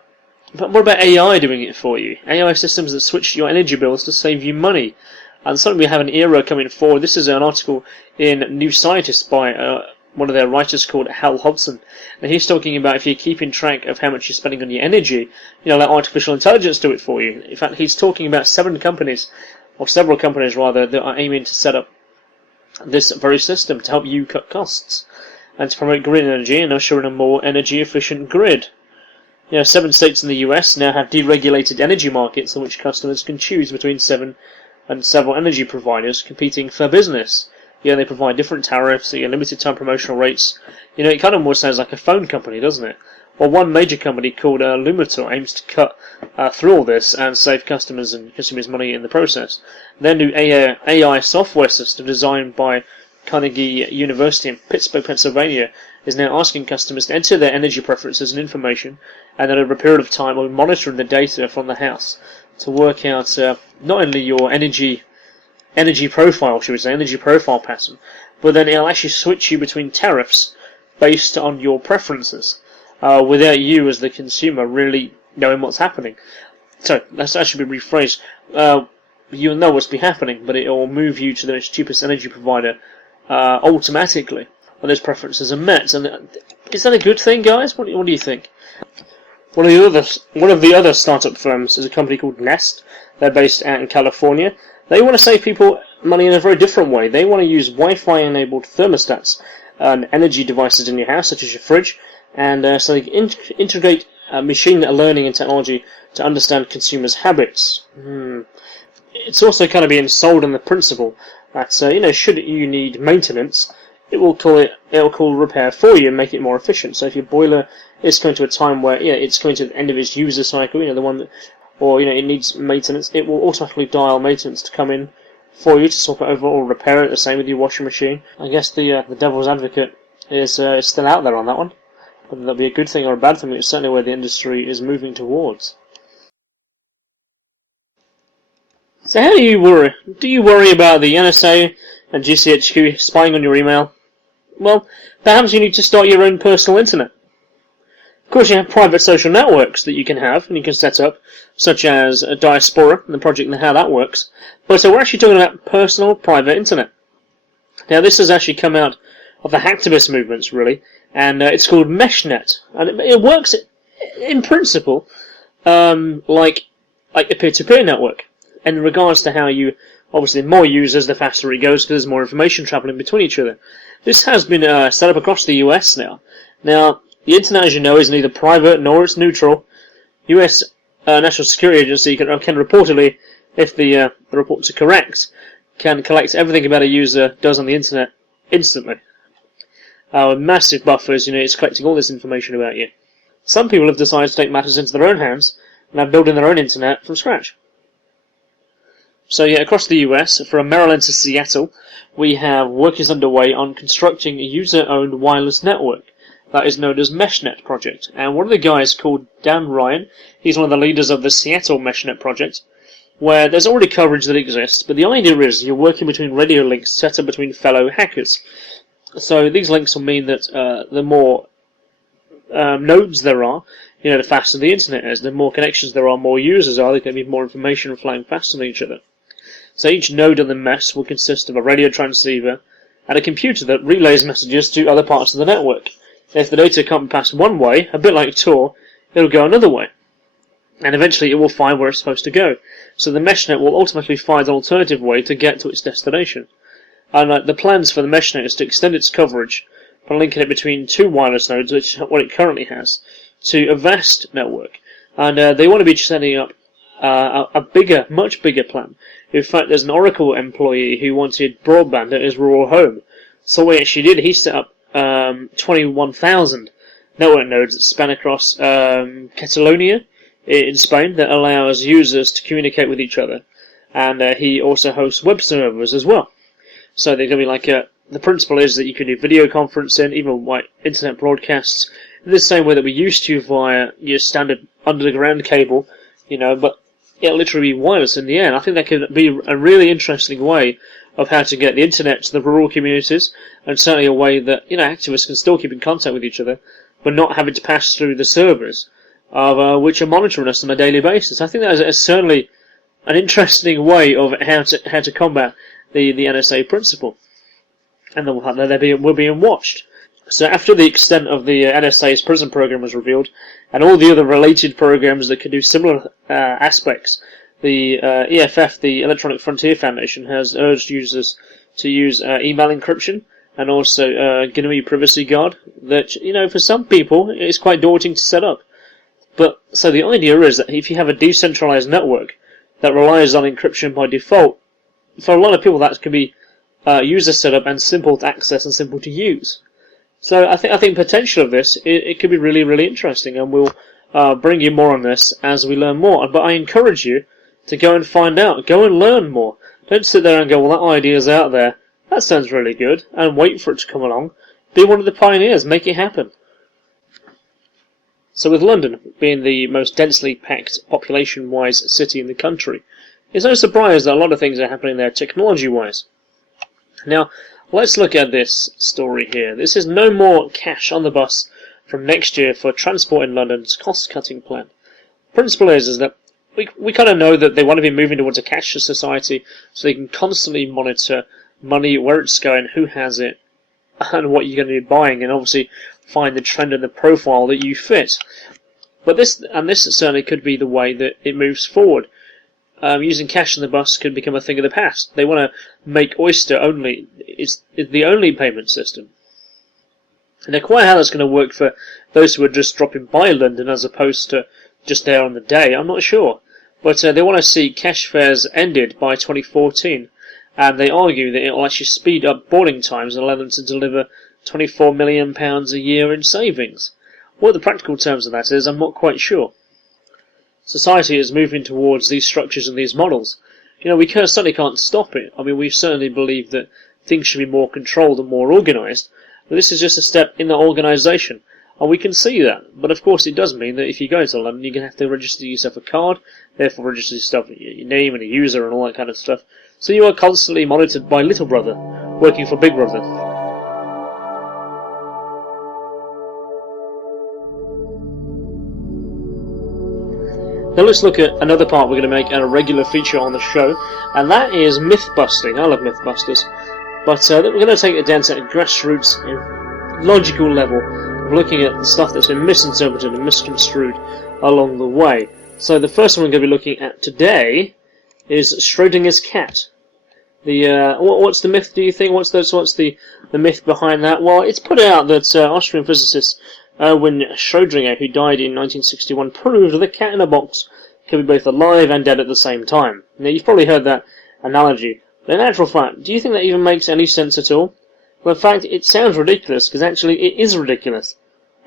But what about AI doing it for you? AI systems that switch your energy bills to save you money. And suddenly we have an era coming forward. This is an article in New Scientist by one of their writers called Hal Hodson. And he's talking about if you're keeping track of how much you're spending on your energy, let artificial intelligence do it for you. In fact, he's talking about several companies rather, that are aiming to set up this very system to help you cut costs and to promote green energy and usher in a more energy efficient grid. 7 states in the US now have deregulated energy markets in which customers can choose between 7 and several energy providers competing for business. They provide different tariffs, limited time promotional rates. It kind of almost sounds like a phone company, doesn't it? Well, one major company called Lumitor aims to cut through all this and save customers and consumers money in the process. Their new AI software system, designed by Carnegie University in Pittsburgh, Pennsylvania, is now asking customers to enter their energy preferences and information, and that over a period of time will be monitoring the data from the house to work out not only your energy profile, energy profile pattern, but then it'll actually switch you between tariffs based on your preferences, without you as the consumer really knowing what's happening. So that's actually be rephrased. You'll know what's be happening, but it will move you to the cheapest energy provider automatically when those preferences are met. And is that a good thing, guys? What do you think? One of the other startup firms is a company called Nest. They're based out in California. They want to save people money in a very different way. They want to use Wi-Fi enabled thermostats and energy devices in your house, such as your fridge, and so they can integrate machine learning and technology to understand consumers' habits. It's also kind of being sold on the principle that should you need maintenance, it'll call repair for you and make it more efficient. So if your boiler is coming to a time where it's going to the end of its user cycle, the one that, or it needs maintenance, it will automatically dial maintenance to come in for you to swap it over or repair it. The same with your washing machine. I guess the devil's advocate is still out there on that one. Whether that'll be a good thing or a bad thing, it's certainly where the industry is moving towards. So how do you worry? Do you worry about the NSA and GCHQ spying on your email? Well, perhaps you need to start your own personal internet. Of course, you have private social networks that you can have and you can set up, such as Diaspora and the project and how that works. But we're actually talking about personal, private internet. Now, this has actually come out of the hacktivist movements, really, and it's called Meshnet, and it works in principle like a peer-to-peer network. In regards to how you, obviously, more users, the faster it goes, because there's more information traveling between each other. This has been set up across the US now. Now, the internet, as you know, is neither private nor it's neutral. US National Security Agency can reportedly, if the reports are correct, can collect everything about a user does on the internet instantly. With massive buffers, it's collecting all this information about you. Some people have decided to take matters into their own hands and are building their own internet from scratch. So across the US, from Maryland to Seattle, we have work is underway on constructing a user-owned wireless network that is known as Meshnet project. And one of the guys called Dan Ryan, he's one of the leaders of the Seattle Meshnet project, where there's already coverage that exists, but the idea is you're working between radio links set up between fellow hackers. So these links will mean that the more nodes there are, the faster the internet is. The more connections there are, more users are, there's going to be more information flowing faster than each other. So each node on the mesh will consist of a radio transceiver and a computer that relays messages to other parts of the network. If the data can't be passed one way, a bit like Tor, it'll go another way. And eventually it will find where it's supposed to go. So the meshnet will ultimately find an alternative way to get to its destination. And the plans for the meshnet is to extend its coverage by linking it between two wireless nodes, which is what it currently has, to a vast network. And they want to be setting up a much bigger plan. In fact, there's an Oracle employee who wanted broadband at his rural home. So what he actually did, he set up 21,000 network nodes that span across Catalonia in Spain that allows users to communicate with each other. And he also hosts web servers as well. So they're going to be like the principle is that you can do video conferencing, even like internet broadcasts, in the same way that we used to via your standard underground cable, but it'll literally be wireless in the air. And I think that could be a really interesting way of how to get the internet to the rural communities, and certainly a way that activists can still keep in contact with each other, but not having to pass through the servers of which are monitoring us on a daily basis. I think that is certainly an interesting way of how to combat the NSA principle, and the fact that we're being watched. So after the extent of the NSA's prison program was revealed, and all the other related programs that could do similar aspects, the EFF, the Electronic Frontier Foundation, has urged users to use email encryption and also GNU Privacy Guard. That, for some people it's quite daunting to set up. But so the idea is that if you have a decentralized network that relies on encryption by default, for a lot of people that can be user setup and simple to access and simple to use. So I think potential of this, it could be really, really interesting, and we'll bring you more on this as we learn more. But I encourage you to go and find out, go and learn more. Don't sit there and go, well, that idea's out there, that sounds really good, and wait for it to come along. Be one of the pioneers, make it happen. So with London being the most densely packed population-wise city in the country, it's no surprise that a lot of things are happening there technology-wise. Now, let's look at this story here. This is no more cash on the bus from next year for Transport in London's cost-cutting plan. The principle is that we kind of know that they want to be moving towards a cashless society so they can constantly monitor money, where it's going, who has it, and what you're going to be buying, and obviously find the trend and the profile that you fit. But this certainly could be the way that it moves forward. Using cash on the bus could become a thing of the past. They want to make Oyster only. It's the only payment system. Now, quite how that's going to work for those who are just dropping by London as opposed to just there on the day, I'm not sure. But they want to see cash fares ended by 2014, and they argue that it will actually speed up boarding times and allow them to deliver £24 million a year in savings. What the practical terms of that is, I'm not quite sure. Society is moving towards these structures and these models. We certainly can't stop it. I mean, we certainly believe that things should be more controlled and more organised, but this is just a step in the organisation, and we can see that. But of course it does mean that if you go to London, you're going to have to register yourself a card, therefore register yourself your name and a user and all that kind of stuff. So you are constantly monitored by Little Brother, working for Big Brother. Now let's look at another part we're going to make a regular feature on the show, and that is myth busting. I love Mythbusters, but we're going to take it down to a grassroots, logical level of looking at the stuff that's been misinterpreted and misconstrued along the way. So the first one we're going to be looking at today is Schrodinger's cat. What's the myth, do you think? What's the myth behind that? Well, it's put out that Austrian physicist Erwin Schrödinger, who died in 1961, proved that the cat in a box can be both alive and dead at the same time. Now, you've probably heard that analogy, but in actual fact, do you think that even makes any sense at all? Well, in fact, it sounds ridiculous, because actually it is ridiculous,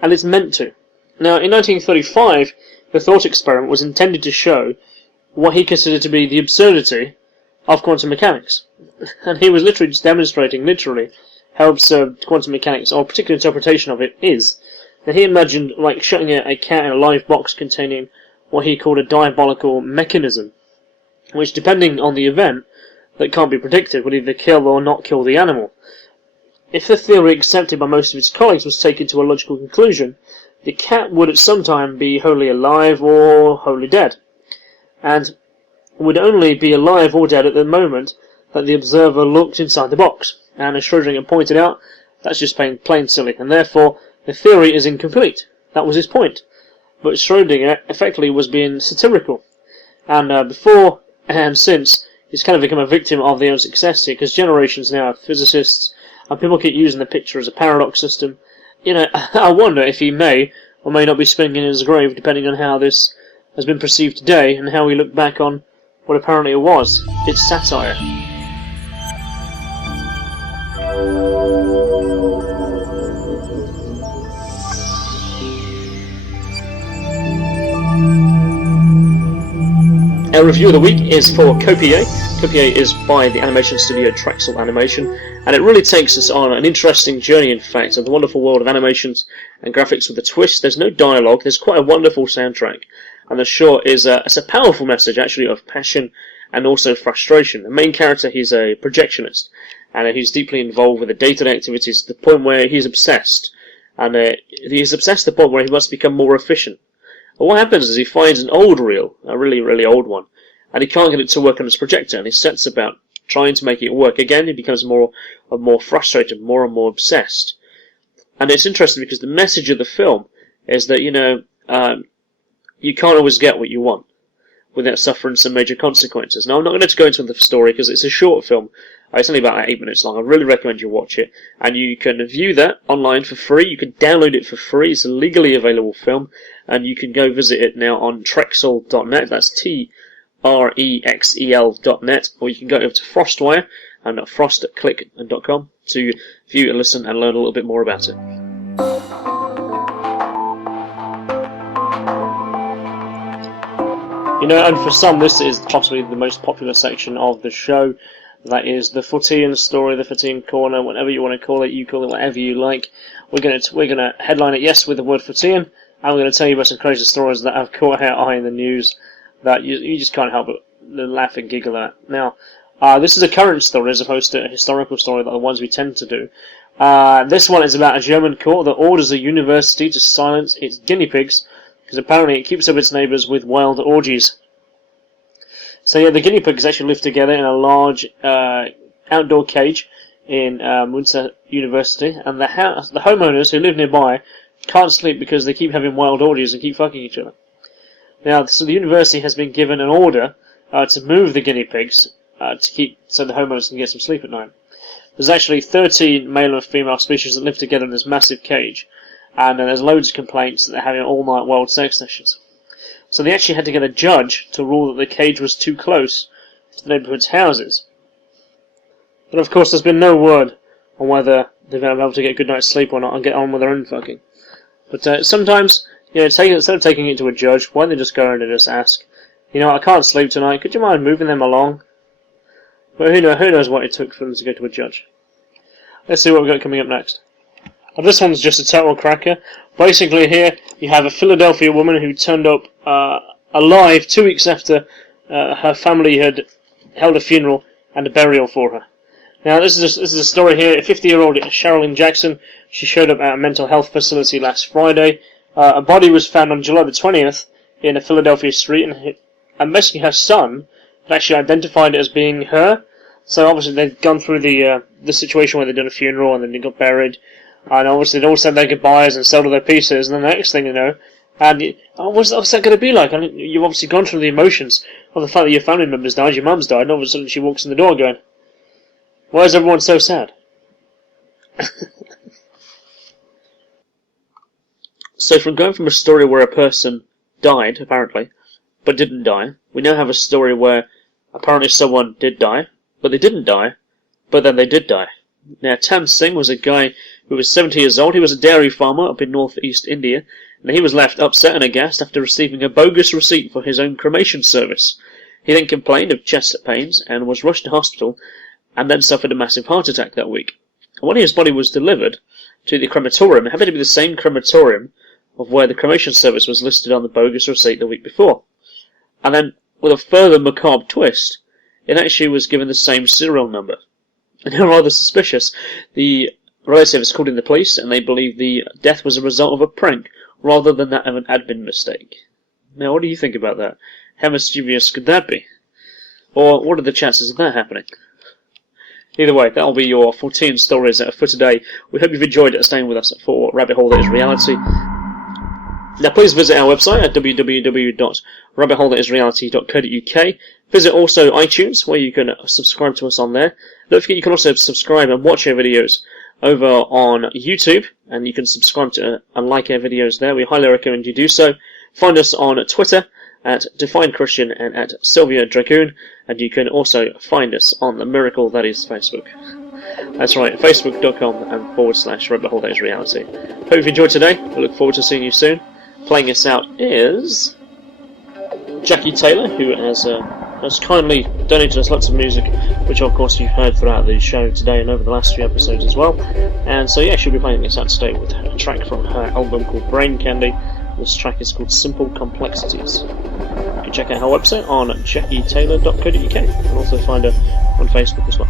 and it's meant to. Now, in 1935, the thought experiment was intended to show what he considered to be the absurdity of quantum mechanics. And he was literally just demonstrating, how absurd quantum mechanics, or a particular interpretation of it, is. Now, he imagined like shutting a cat in a live box containing what he called a diabolical mechanism, which, depending on the event that can't be predicted, would either kill or not kill the animal. If the theory accepted by most of his colleagues was taken to a logical conclusion, the cat would at some time be wholly alive or wholly dead, and would only be alive or dead at the moment that the observer looked inside the box. And as Schrödinger pointed out, that's just plain silly, and therefore the theory is incomplete. That was his point. But Schrödinger effectively was being satirical, and before and since, he's kind of become a victim of their own success here, because generations now of physicists and people keep using the picture as a paradox system. I wonder if he may or may not be spinning in his grave, depending on how this has been perceived today and how we look back on what apparently it was. It's satire. Our review of the week is for Copier. Copier is by the animation studio Traxel Animation, and it really takes us on an interesting journey, in fact, of the wonderful world of animations and graphics with a twist. There's no dialogue, there's quite a wonderful soundtrack, and the short is it's a powerful message, actually, of passion and also frustration. The main character, he's a projectionist, and he's deeply involved with the day-to-day activities to the point where he's obsessed, and he's obsessed to the point where he must become more efficient. And what happens is he finds an old reel, a really, really old one, and he can't get it to work on his projector, and he sets about trying to make it work again. He becomes more and more frustrated, more and more obsessed. And it's interesting because the message of the film is that, you can't always get what you want without suffering some major consequences. Now, I'm not going to go into the story because it's a short film. It's only about 8 minutes long. I really recommend you watch it. And you can view that online for free. You can download it for free. It's a legally available film. And you can go visit it now on trexel.net. That's TREXEL.net. Or you can go over to Frostwire and frost.click.com to view and listen and learn a little bit more about it. And for some, this is possibly the most popular section of the show. That is the fortean story, the fortean corner, whatever you want to call it. You call it whatever you like. We're going to headline it, yes, with the word fortean, and we're going to tell you about some crazy stories that have caught our eye in the news that you just can't help but laugh and giggle at. Now, this is a current story as opposed to a historical story like the ones we tend to do. This one is about a German court that orders a university to silence its guinea pigs because apparently it keeps up its neighbours with wild orgies. So yeah, the guinea pigs actually live together in a large outdoor cage in Munster University, and the homeowners who live nearby can't sleep because they keep having wild orgies and keep fucking each other. Now, so the university has been given an order to move the guinea pigs so the homeowners can get some sleep at night. There's actually 13 male and female species that live together in this massive cage, and there's loads of complaints that they're having all-night wild sex sessions. So they actually had to get a judge to rule that the cage was too close to the neighbourhood's houses. But of course there's been no word on whether they've been able to get a good night's sleep or not and get on with their own fucking. But sometimes, instead of taking it to a judge, why don't they just go in and just ask, I can't sleep tonight, could you mind moving them along? But who knows what it took for them to go to a judge. Let's see what we've got coming up next. Well, this one's just a total cracker. Basically here you have a Philadelphia woman who turned up alive 2 weeks after her family had held a funeral and a burial for her. Now this is a story here. 50-year-old Sherilyn Jackson, she showed up at a mental health facility last Friday. A body was found on July the 20th in a Philadelphia street, and basically her son had actually identified it as being her. So obviously they'd gone through the situation where they'd done a funeral and then they got buried. And obviously they'd all said their goodbyes and sold all their pieces, and then the next thing you know, what's that going to be like? You've obviously gone through the emotions of the fact that your family members died, your mum's died, and all of a sudden she walks in the door going, why is everyone so sad? So from going from a story where a person died, apparently, but didn't die, we now have a story where apparently someone did die, but they didn't die, but then they did die. Now, Tam Singh was a guy who was 70 years old. He was a dairy farmer up in northeast India, and he was left upset and aghast after receiving a bogus receipt for his own cremation service. He then complained of chest pains and was rushed to hospital, and then suffered a massive heart attack that week. And when his body was delivered to the crematorium, it happened to be the same crematorium of where the cremation service was listed on the bogus receipt the week before. And then, with a further macabre twist, it actually was given the same serial number. And they're rather suspicious. The relatives called in the police, and they believe the death was a result of a prank, rather than that of an admin mistake. Now, what do you think about that? How mischievous could that be? Or what are the chances of that happening? Either way, that'll be your 14 stories for today. We hope you've enjoyed staying with us for Rabbit Hole That Is Reality. Now please visit our website at www.rabbitholethatisreality.co.uk. Visit also iTunes, where you can subscribe to us on there. Don't forget you can also subscribe and watch our videos over on YouTube, and you can subscribe to and like our videos there. We highly recommend you do so. Find us on Twitter at Kristian and at Sylvia Dragoon, and you can also find us on the miracle that is Facebook. That's right, facebook.com and /Rabbit Hole That Is Reality. Hope you've enjoyed today. We look forward to seeing you soon. Playing us out is Jackie Taylor, who has kindly donated us lots of music, which of course you've heard throughout the show today and over the last few episodes as well. And so yeah, she'll be playing us out today with a track from her album called Brain Candy. This track is called Simple Complexities. You can check out her website on jackietaylor.co.uk and also find her on Facebook as well.